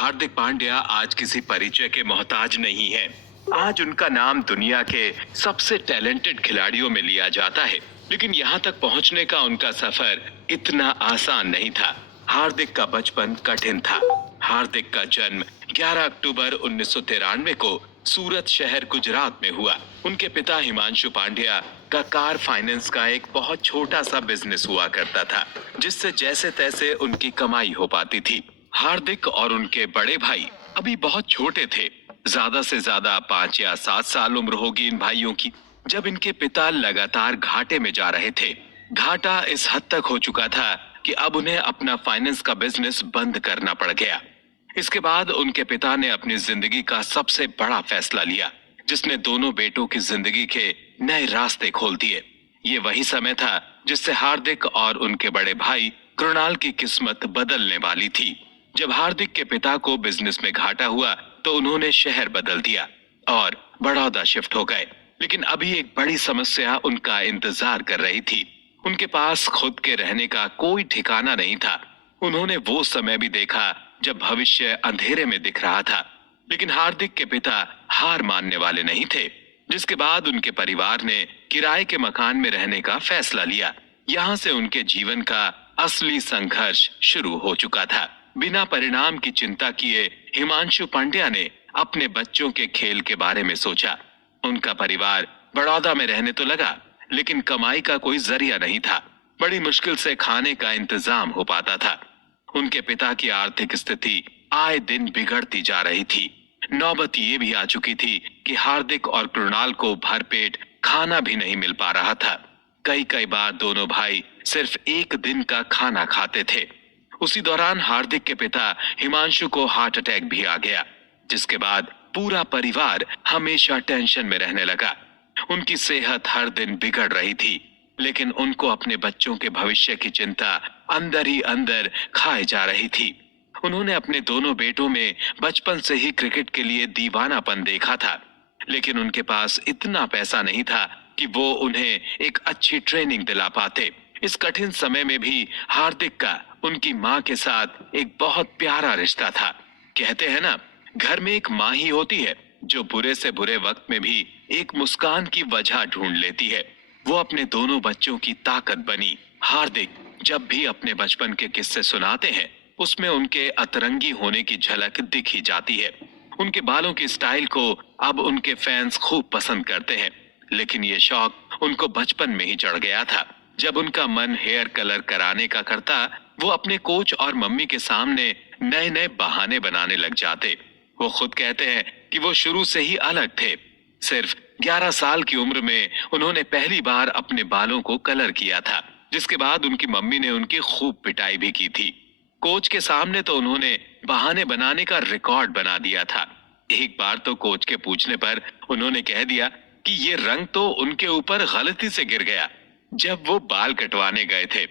हार्दिक पांड्या आज किसी परिचय के मोहताज नहीं है। आज उनका नाम दुनिया के सबसे टैलेंटेड खिलाड़ियों में लिया जाता है, लेकिन यहाँ तक पहुँचने का उनका सफर इतना आसान नहीं था। हार्दिक का बचपन कठिन था। हार्दिक का जन्म 11 अक्टूबर 1993 को सूरत शहर गुजरात में हुआ। उनके पिता हिमांशु पांड्या का कार फाइनेंस का एक बहुत छोटा सा बिजनेस हुआ करता था, जिससे जैसे तैसे उनकी कमाई हो पाती थी। हार्दिक और उनके बड़े भाई अभी बहुत छोटे थे। ज्यादा से ज्यादा 5 या 7 साल उम्र होगी इन भाइयों की, जब इनके पिता लगातार घाटे में जा रहे थे। घाटा इस हद तक हो चुका था कि अब उन्हें अपना फाइनेंस का बिजनेस बंद करना पड़ गया। इसके बाद उनके पिता ने अपनी जिंदगी का सबसे बड़ा फैसला लिया, जिसने दोनों बेटों की जिंदगी के नए रास्ते खोल दिए। ये वही समय था जिससे हार्दिक और उनके बड़े भाई कृणाल की किस्मत बदलने वाली थी। जब हार्दिक के पिता को बिजनेस में घाटा हुआ तो उन्होंने शहर बदल दिया और बड़ौदा शिफ्ट हो गए। लेकिन अभी एक बड़ी समस्या उनका इंतजार कर रही थी। उनके पास खुद के रहने का कोई ठिकाना नहीं था। उन्होंने वो समय भी देखा जब भविष्य अंधेरे में दिख रहा था, लेकिन हार्दिक के पिता हार मानने वाले नहीं थे। जिसके बाद उनके परिवार ने किराए के मकान में रहने का फैसला लिया। यहाँ से उनके जीवन का असली संघर्ष शुरू हो चुका था। बिना परिणाम की चिंता किए हिमांशु पांड्या ने अपने बच्चों के खेल के बारे में सोचा। उनका परिवार बड़ौदा में रहने तो लगा, लेकिन कमाई का कोई जरिया नहीं था। बड़ी मुश्किल से खाने का इंतजाम हो पाता था। उनके पिता की आर्थिक स्थिति आए दिन बिगड़ती जा रही थी। नौबत ये भी आ चुकी थी कि हार्दिक और कृणाल को भरपेट खाना भी नहीं मिल पा रहा था। कई कई बार दोनों भाई सिर्फ एक दिन का खाना खाते थे। उसी दौरान हार्दिक के पिता हिमांशु को हार्ट अटैक भी आ गया, जिसके बाद पूरा परिवार हमेशा टेंशन में रहने लगा। उनकी सेहत हर दिन बिगड़ रही थी, लेकिन उनको अपने बच्चों के भविष्य की चिंता अंदर ही अंदर खाए जा रही थी। उन्होंने अपने दोनों बेटों में बचपन से ही क्रिकेट के लिए दीवानापन देखा था, लेकिन उनके पास इतना पैसा नहीं था कि वो उन्हें एक अच्छी ट्रेनिंग दिला पाते। इस कठिन समय में भी हार्दिक का उनकी माँ के साथ एक बहुत प्यारा रिश्ता था। कहते हैं ना, घर में एक माँ ही होती है जो बुरे से बुरे वक्त में भी एक मुस्कान की वजह ढूंढ लेती है। वो अपने दोनों बच्चों की ताकत बनी। हार्दिक जब भी अपने बचपन के किस्से सुनाते हैं, उसमें उनके अतरंगी होने की झलक दिख ही जाती है। उनके बालों की स्टाइल को अब उनके फैंस खूब पसंद करते हैं, लेकिन ये शौक उनको बचपन में ही चढ़ गया था। जब उनका मन हेयर कलर कराने का करता, वो अपने कोच और मम्मी के सामने नए नए बहाने बनाने लग जाते। वो खुद कहते हैं कि वो शुरू से ही अलग थे। सिर्फ 11 साल की उम्र में उन्होंने पहली बार अपने बालों को कलर किया था, जिसके बाद उनकी मम्मी ने उनकी खूब पिटाई भी की थी। कोच के सामने तो उन्होंने बहाने बनाने का रिकॉर्ड बना दिया था। एक बार तो कोच के पूछने पर उन्होंने कह दिया कि ये रंग तो उनके ऊपर गलती से गिर गया जब वो बाल कटवाने गए थे।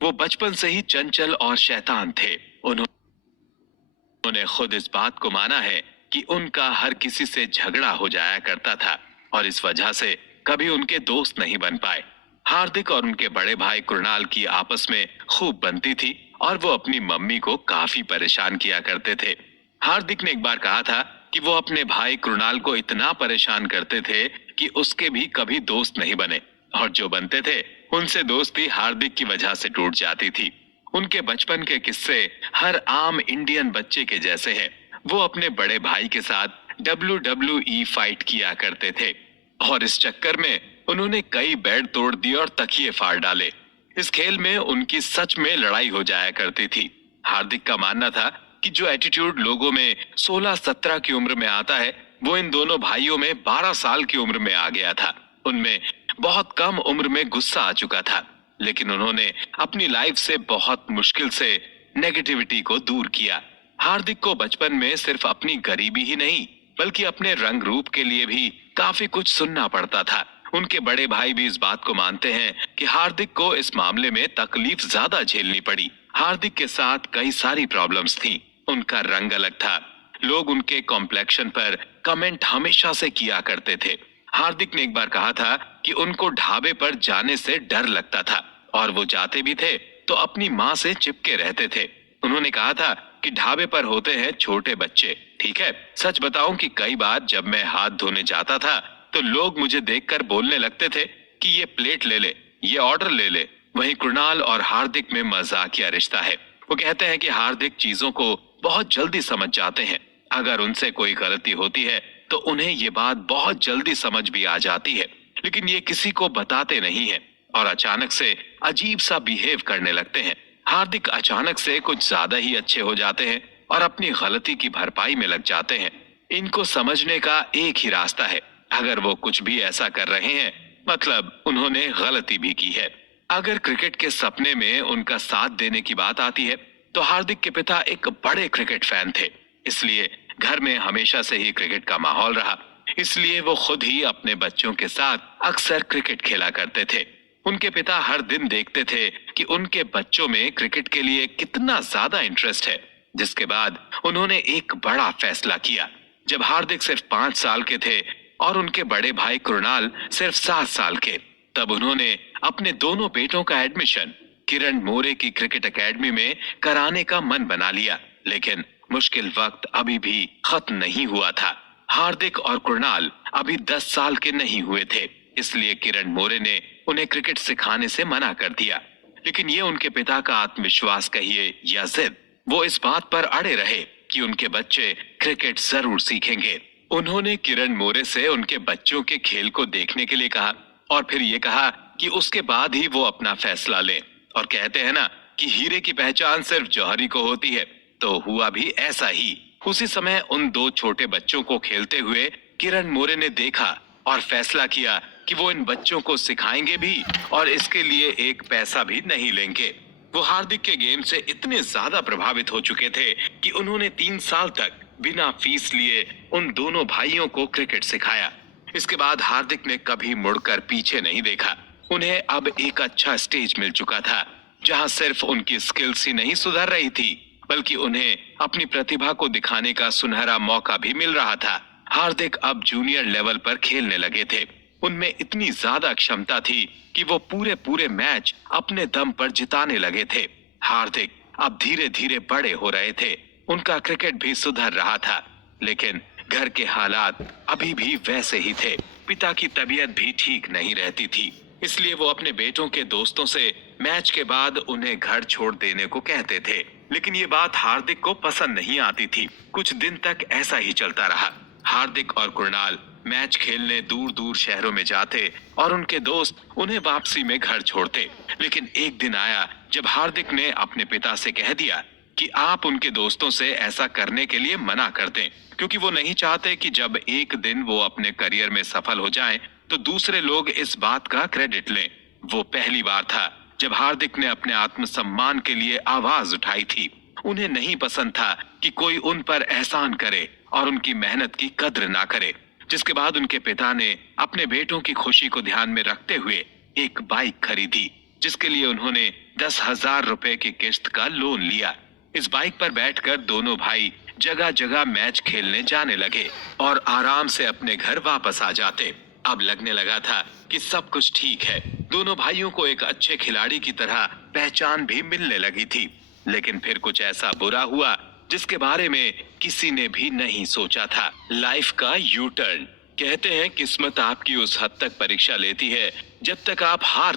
वो बचपन से ही चंचल और शैतान थे। उन्होंने खुद इस बात को माना है कि उनका हर किसी से झगड़ा हो जाया करता था और इस वजह से कभी उनके दोस्त नहीं बन पाए। हार्दिक और उनके बड़े भाई कृणाल की आपस में खूब बनती थी और वो अपनी मम्मी को काफी परेशान किया करते थे। हार्दिक ने एक बार कहा था कि वो अपने भाई कृणाल को इतना परेशान करते थे कि उसके भी कभी दोस्त नहीं बने, और जो बनते थे उनसे दोस्ती हार्दिक की वजह से टूट जाती थी। उनके बचपन के किस्से हर आम इंडियन बच्चे के जैसे हैं। वो अपने बड़े भाई के साथ WWE फाइट किया करते थे और इस चक्कर में उन्होंने कई बेड तोड़ दिए और तकिए फाड़ डाले। इस खेल में उनकी सच में लड़ाई हो जाया करती थी। हार्दिक का मानना था कि जो एटीट्यूड लोगों में 16-17 की उम्र में आता है, वो इन दोनों भाइयों में 12 साल की उम्र में आ गया था। उनमें बहुत कम उम्र में गुस्सा आ चुका था, लेकिन उन्होंने अपनी लाइफ से बहुत मुश्किल से नेगेटिविटी को दूर किया। हार्दिक को बचपन में सिर्फ अपनी गरीबी ही नहीं, बल्कि अपने रंग रूप के लिए भी काफी कुछ सुनना पड़ता था। उनके बड़े भाई भी इस बात को मानते हैं कि हार्दिक को इस मामले में तकलीफ ज्यादा झेलनी पड़ी। हार्दिक के साथ कई सारी प्रॉब्लम्स थी। उनका रंग अलग था। लोग उनके कॉम्प्लेक्शन पर कमेंट हमेशा से किया करते थे। हार्दिक ने एक बार कहा था कि उनको ढाबे पर जाने से डर लगता था और वो जाते भी थे तो अपनी माँ से चिपके रहते थे। उन्होंने कहा था कि ढाबे पर होते हैं छोटे बच्चे। ठीक है, सच बताऊं कि कई बार जब मैं हाथ धोने जाता था तो लोग मुझे देखकर बोलने लगते थे कि ये प्लेट ले ले, ये ऑर्डर ले ले। वहीं कृणाल और हार्दिक में मजाकिया रिश्ता है। वो कहते हैं कि हार्दिक चीजों को बहुत जल्दी समझ जाते हैं। अगर उनसे कोई गलती होती है तो उन्हें ये बात बहुत जल्दी समझ भी आ जाती है, लेकिन ये किसी को बताते नहीं है और अचानक से अजीब सा बिहेव करने लगते हैं। हार्दिक अचानक से कुछ ज्यादा ही अच्छे हो जाते हैं और अपनी गलती की भरपाई में लग जाते हैं। इनको समझने का एक ही रास्ता है, अगर वो कुछ भी ऐसा कर रहे हैं मतलब उन्होंने गलती भी की है। अगर क्रिकेट के सपने में उनका साथ देने की बात आती है तो हार्दिक के पिता एक बड़े क्रिकेट फैन थे, इसलिए घर में हमेशा से ही क्रिकेट का माहौल रहा। इसलिए वो खुद ही अपने बच्चों के साथ अक्सर क्रिकेट खेला करते थे। उनके पिता हर दिन देखते थे कि उनके बच्चों में क्रिकेट के लिए कितना ज्यादा इंटरेस्ट है, जिसके बाद उन्होंने एक बड़ा फैसला किया। जब हार्दिक सिर्फ 5 साल के थे और उनके बड़े भाई कृणाल सिर्फ 7 साल के, तब उन्होंने अपने दोनों बेटों का एडमिशन किरण मोरे की क्रिकेट एकेडमी में कराने का मन बना लिया। लेकिन मुश्किल वक्त अभी भी खत्म नहीं हुआ था। हार्दिक और कृणाल अभी 10 साल के नहीं हुए थे, इसलिए किरण मोरे ने उन्हें क्रिकेट सिखाने से मना कर दिया। लेकिन ये उनके पिता का आत्मविश्वास कहिए या जिद, वो इस बात पर अड़े रहे कि उनके बच्चे क्रिकेट जरूर सीखेंगे। उन्होंने किरण मोरे से उनके बच्चों के खेल को देखने के लिए कहा और फिर ये कहा कि उसके बाद ही वो अपना फैसला लें। और कहते हैं ना कि हीरे की पहचान सिर्फ जौहरी को होती है, तो हुआ भी ऐसा ही। उसी समय उन दो छोटे बच्चों को खेलते हुए किरण मोरे ने देखा और फैसला किया कि वो इन बच्चों को सिखाएंगे भी और इसके लिए एक पैसा भी नहीं लेंगे। वो हार्दिक के गेम से इतने ज्यादा प्रभावित हो चुके थे कि उन्होंने 3 साल तक बिना फीस लिए उन दोनों भाइयों को क्रिकेट सिखाया। इसके बाद हार्दिक ने कभी मुड़कर पीछे नहीं देखा। उन्हें अब एक अच्छा स्टेज मिल चुका था, जहां सिर्फ उनकी स्किल्स ही नहीं सुधर रही थी, बल्कि उन्हें अपनी प्रतिभा को दिखाने का सुनहरा मौका भी मिल रहा था। हार्दिक अब जूनियर लेवल पर खेलने लगे थे। उनमें इतनी ज्यादा क्षमता थी कि वो पूरे पूरे मैच अपने दम पर जिताने लगे थे। हार्दिक अब धीरे धीरे बड़े हो रहे थे, उनका क्रिकेट भी सुधर रहा था, लेकिन घर के हालात अभी भी वैसे ही थे। पिता की तबीयत भी ठीक नहीं रहती थी, इसलिए वो अपने बेटों के दोस्तों से मैच के बाद उन्हें घर छोड़ देने को कहते थे। लेकिन ये बात हार्दिक को पसंद नहीं आती थी। कुछ दिन तक ऐसा ही चलता रहा। हार्दिक और कृणाल मैच खेलने दूर दूर शहरों में जाते और उनके दोस्त उन्हें वापसी में घर छोड़ते। लेकिन एक दिन आया जब हार्दिक ने अपने पिता से कह दिया कि आप उनके दोस्तों से ऐसा करने के लिए मना कर दें, क्योंकि वो नहीं चाहते कि जब एक दिन वो अपने करियर में सफल हो जाएं, तो दूसरे लोग इस बात का क्रेडिट लें। वो पहली बार था जब हार्दिक ने अपने आत्मसम्मान के लिए आवाज उठाई थी। उन्हें नहीं पसंद था कि कोई उन पर एहसान करे और उनकी मेहनत की कद्र ना करे। जिसके बाद उनके पिता ने अपने बेटों की खुशी को ध्यान में रखते हुए एक बाइक खरीदी, जिसके लिए उन्होंने 10,000 रुपए की किश्त का लोन लिया। इस बाइक पर बैठकर दोनों भाई जगह जगह मैच खेलने जाने लगे और आराम से अपने घर वापस आ जाते। अब लगने लगा था कि सब कुछ ठीक है। दोनों भाइयों को एक अच्छे खिलाड़ी की तरह पहचान भी मिलने लगी थी। लेकिन फिर कुछ ऐसा बुरा हुआ जिसके बारे में किसी ने भी नहीं सोचा था। लाइफ का यू टर्न। कहते हैं किस्मत आपकी उस हद तक परीक्षा लेती है जब तक आप हार